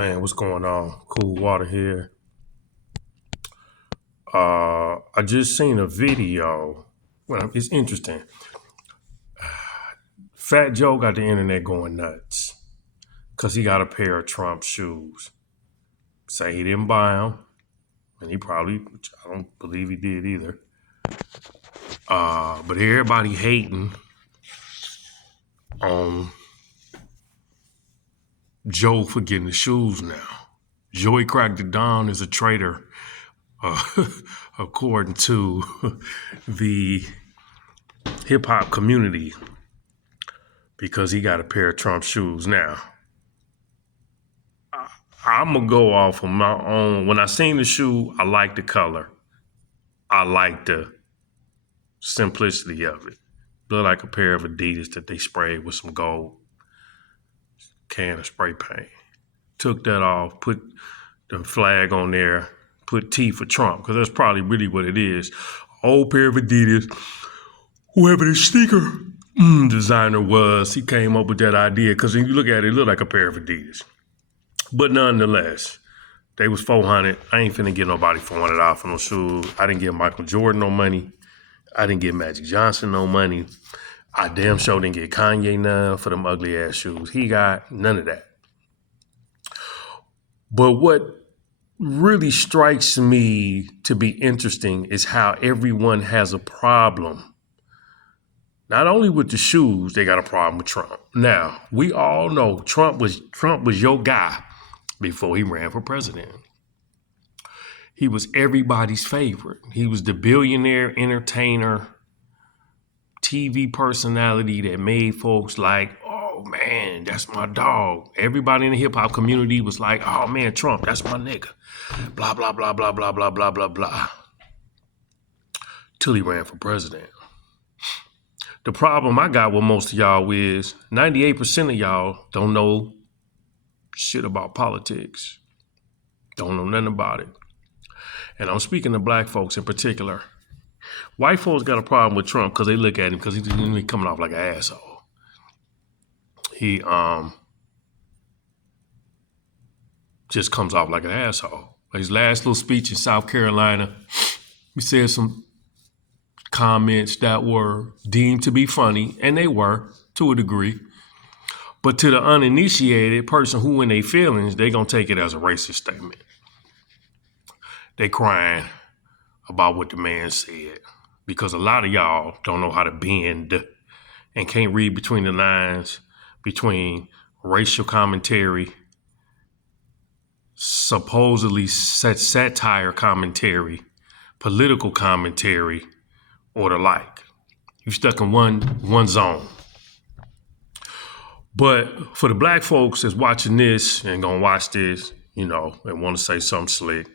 Man, what's going on? Cool water here. I just seen a video. Well, it's interesting. Fat Joe got the internet going nuts because he got a pair of Trump shoes. Say he didn't buy them, and he probably, which I don't believe he did either. But everybody hating on Joe for getting the shoes now. Joey cracked it down as a traitor, uh, according to the hip hop community, because he got a pair of Trump shoes. Now, I'm gonna go off of my own. When I seen the shoe, I like the color. I like the simplicity of it. Look like a pair of Adidas that they sprayed with some gold can of spray paint. Took that off, put the flag on there, put T for Trump, because that's probably really what it is. Old pair of Adidas. Whoever the sneaker designer was, he came up with that idea, because when you look at it, it looked like a pair of Adidas. But nonetheless, they was 400. I ain't finna get nobody $400 for no shoes. I didn't give Michael Jordan no money. I didn't give Magic Johnson no money. I damn sure didn't get Kanye none for them ugly ass shoes. He got none of that. But what really strikes me to be interesting is how everyone has a problem. Not only with the shoes, they got a problem with Trump. Now, we all know Trump was your guy before he ran for president. He was everybody's favorite. He was the billionaire entertainer, TV personality that made folks like, oh man, that's my dog. Everybody in the hip hop community was like, oh man, Trump, that's my nigga. Blah, blah, blah, blah, blah, blah, blah, blah, blah. Till he ran for president. The problem I got with most of y'all is 98% of y'all don't know shit about politics. Don't know nothing about it. And I'm speaking to black folks in particular. White folks got a problem with Trump because they look at him because he's coming off like an asshole. He just comes off like an asshole. His last little speech in South Carolina, he said some comments that were deemed to be funny, and they were to a degree. But to the uninitiated person who in their feelings, they gonna take it as a racist statement. They crying about what the man said because a lot of y'all don't know how to bend and can't read between the lines between racial commentary, supposedly satire commentary, political commentary, or the like. You stuck in one zone. But for the black folks that's watching this and gonna watch this, and want to say something slick,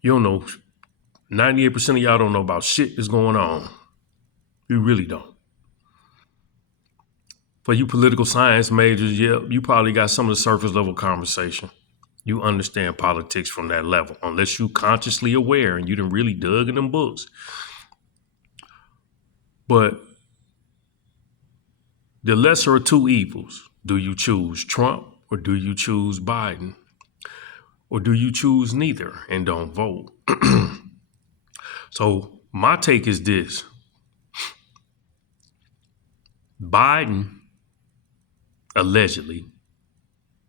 you don't know. 98% of y'all don't know about shit that's going on. You really don't. For you political science majors, yeah, you probably got some of the surface level conversation. You understand politics from that level, unless you consciously aware and you done really dug in them books. But the lesser of two evils, do you choose Trump or do you choose Biden? Or do you choose neither and don't vote? So my take is this. Biden, allegedly,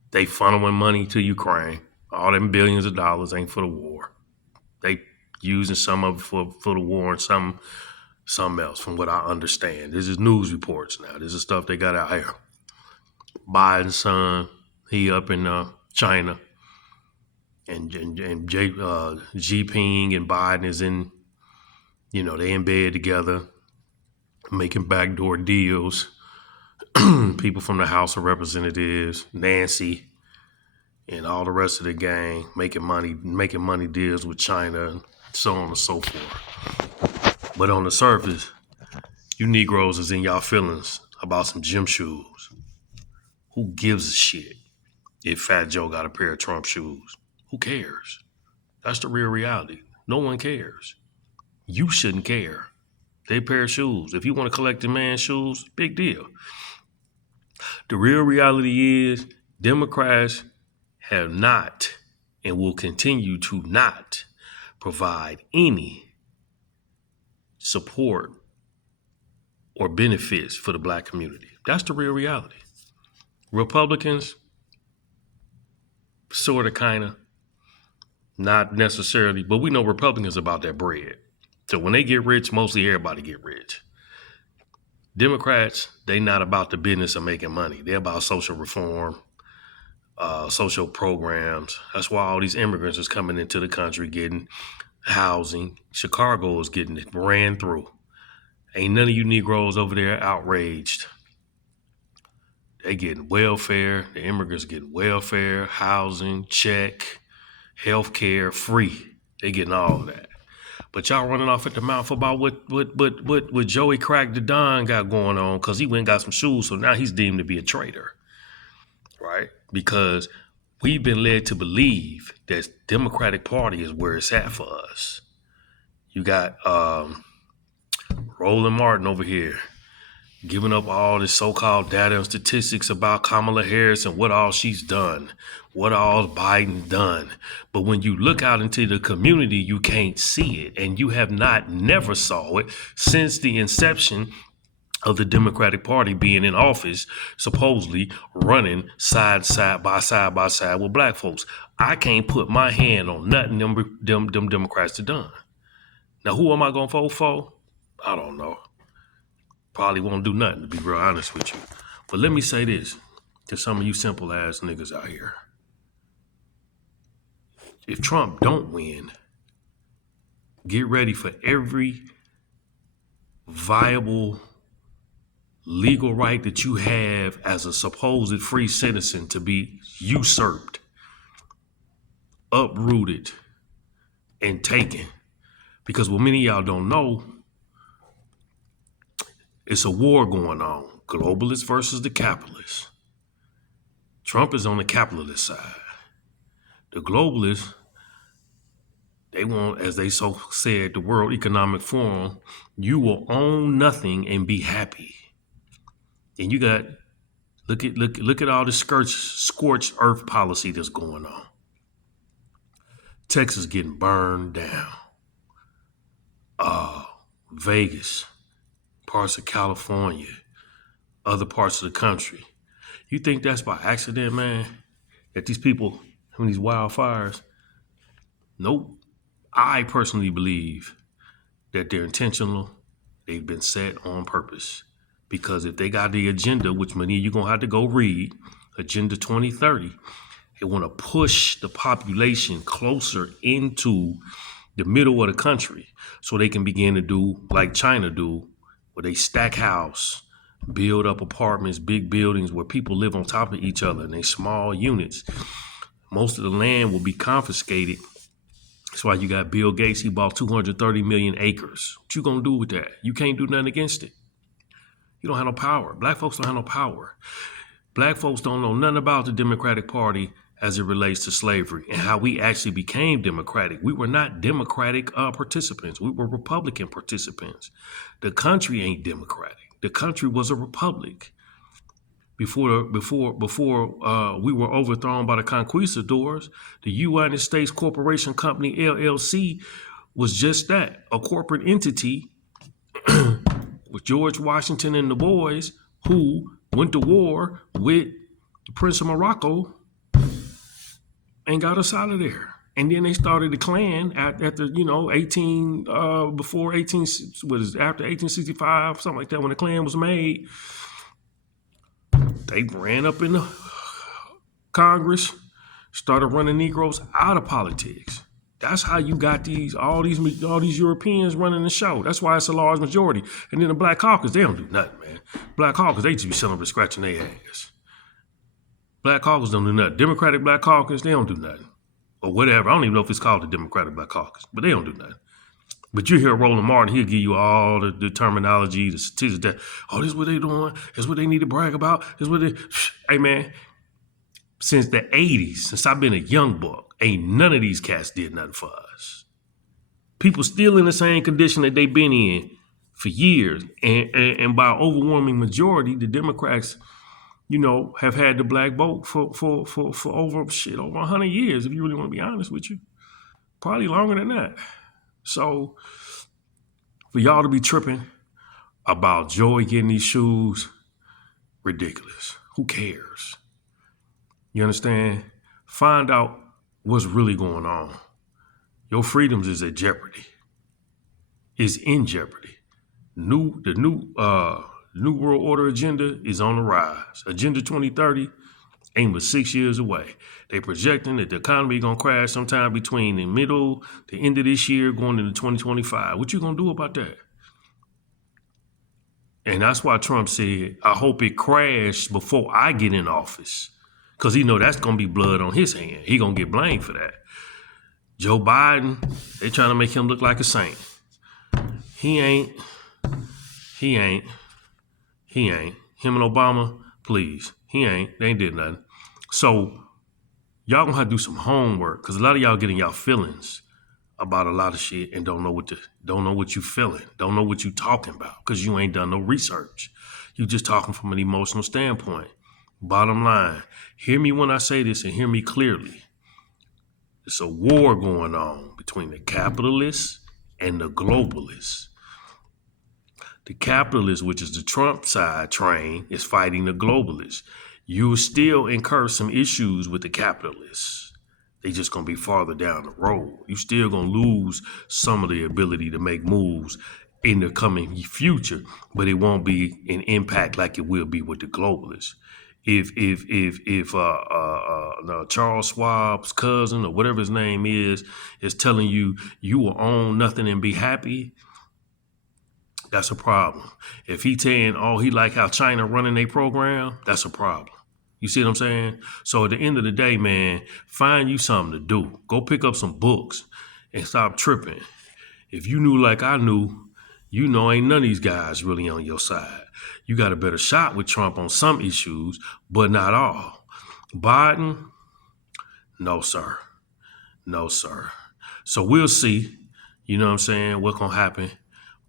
they funneling money to Ukraine. All them billions of dollars ain't for the war. They using some of it for the war and some else, from what I understand. This is news reports now. This is stuff they got out here. Biden's son, he up in China. And Xi Jinping and Biden is in, they in bed together, making backdoor deals. People from the House of Representatives, Nancy, and all the rest of the gang making money deals with China, and so on and so forth. But on the surface, you Negroes is in y'all feelings about some gym shoes. Who gives a shit if Fat Joe got a pair of Trump shoes? Who cares? That's the real reality. No one cares. You shouldn't care. They pair of shoes. If you want to collect a man's shoes, big deal. The real reality is Democrats have not and will continue to not provide any support or benefits for the black community. That's the real reality. Republicans, sort of, kind of, not necessarily, but we know Republicans about that bread. So when they get rich, mostly everybody get rich. Democrats, they not about the business of making money. They're about social reform, social programs. That's why all these immigrants is coming into the country getting housing. Chicago is getting it ran through. Ain't none of you Negroes over there outraged. They getting welfare. The immigrants getting welfare, housing, check, health care, free. They getting all of that. But y'all running off at the mouth about what Joey Crack the Don got going on because he went and got some shoes, so now he's deemed to be a traitor, right? Because we've been led to believe that Democratic Party is where it's at for us. You got Roland Martin over here giving up all this so-called data and statistics about Kamala Harris and what all she's done, what all Biden done. But when you look out into the community, you can't see it. And you have never saw it since the inception of the Democratic Party being in office, supposedly running side by side with black folks. I can't put my hand on nothing them Democrats have done. Now, who am I going to vote for? I don't know. Probably won't do nothing, to be real honest with you. But let me say this to some of you simple ass niggas out here. If Trump don't win, get ready for every viable legal right that you have as a supposed free citizen to be usurped, uprooted, and taken. Because what many of y'all don't know, it's a war going on. Globalists versus the capitalists. Trump is on the capitalist side. The globalists, they want, as they so said, the World Economic Forum, you will own nothing and be happy. And you got, look at all the scorched earth policy that's going on. Texas getting burned down. Vegas, parts of California, other parts of the country. You think that's by accident, man? That these people having these wildfires? Nope. I personally believe that they're intentional. They've been set on purpose. Because if they got the agenda, which many of you going to have to go read, Agenda 2030, they want to push the population closer into the middle of the country so they can begin to do like China do, where they stack house, build up apartments, big buildings where people live on top of each other in they small units. Most of the land will be confiscated. That's why you got Bill Gates. He bought 230 million acres. What you gonna do with that? You can't do nothing against it. You don't have no power. Black folks don't have no power. Black folks don't know nothing about the Democratic Party as it relates to slavery and how we actually became democratic. We were not democratic participants. We were Republican participants. The country ain't democratic. The country was a republic. Before we were overthrown by the conquistadors, the United States Corporation Company, LLC, was just that, a corporate entity with George Washington and the boys who went to war with the Prince of Morocco and got us out of there. And then they started the Klan after after 1865, something like that, when the Klan was made. They ran up in the Congress, started running Negroes out of politics. That's how you got all these Europeans running the show. That's why it's a large majority. And then the Black Caucus, they don't do nothing, man. Black Caucus, they just be sitting up and scratching their ass. Black Caucus don't do nothing. Democratic Black Caucus, they don't do nothing. Or whatever. I don't even know if it's called the Democratic Black Caucus, but they don't do nothing. But you hear Roland Martin, he'll give you all the terminology, the statistics that, this is what they doing, this is what they need to brag about, this is what they, hey man, since the 80s, since I've been a young buck, ain't none of these cats did nothing for us. People still in the same condition that they've been in for years. And by overwhelming majority, the Democrats have had the black vote for over 100 years. If you really want to be honest with you, probably longer than that. So for y'all to be tripping about Joey getting these shoes, ridiculous. Who cares? You understand? Find out what's really going on. Your freedoms is at jeopardy. Is in jeopardy. New world order agenda is on the rise. Agenda 2030 ain't but 6 years away. They projecting that the economy gonna crash sometime between the end of this year, going into 2025. What you gonna do about that? And that's why Trump said, I hope it crashed before I get in office. Because he know that's going to be blood on his hand. He going to get blamed for that. Joe Biden, they trying to make him look like a saint. He ain't. He ain't. He ain't. Him and Obama, please. He ain't. They ain't did nothing. So y'all going to have to do some homework. Because a lot of y'all getting y'all feelings about a lot of shit and don't know what you feeling, don't know what you talking about because you ain't done no research. You just talking from an emotional standpoint. Bottom line, hear me when I say this and hear me clearly. It's a war going on between the capitalists and the globalists. The capitalists, which is the Trump side train, is fighting the globalists. You will still incur some issues with the capitalists. They just gonna be farther down the road. You still gonna lose some of the ability to make moves in the coming future, but it won't be an impact like it will be with the globalists. If Charles Schwab's cousin or whatever his name is telling you you will own nothing and be happy, that's a problem. If he saying, oh, he like how China running their program, that's a problem. You see what I'm saying? So at the end of the day, man, find you something to do. Go pick up some books and stop tripping. If you knew like I knew, ain't none of these guys really on your side. You got a better shot with Trump on some issues, but not all. Biden, no, sir. No, sir. So we'll see, you know what I'm saying, what's going to happen.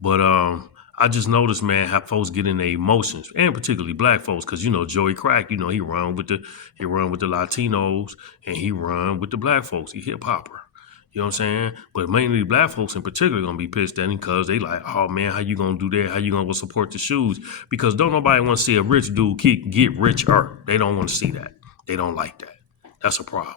But I just noticed, man, how folks get in their emotions, and particularly black folks, because Joey Crack, he run with the Latinos and he run with the black folks. He hip hopper. You know what I'm saying? But mainly black folks in particular gonna be pissed at him because they like, oh man, how you gonna do that? How you gonna support the shoes? Because don't nobody want to see a rich dude get richer. They don't want to see that. They don't like that. That's a problem.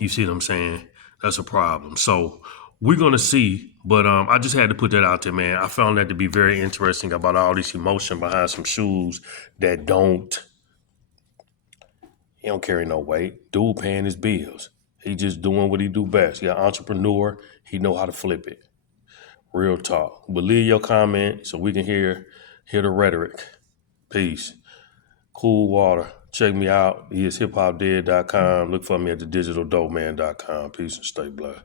You see what I'm saying? That's a problem. So we're gonna see, but I just had to put that out there, man. I found that to be very interesting about all this emotion behind some shoes that he don't carry no weight. Dude paying his bills. He just doing what he do best. He an entrepreneur. He know how to flip it. Real talk. But leave your comment so we can hear the rhetoric. Peace. Cool water. Check me out. He is hiphopdead.com. Look for me at thedigitaldopeman.com. Peace and stay blessed.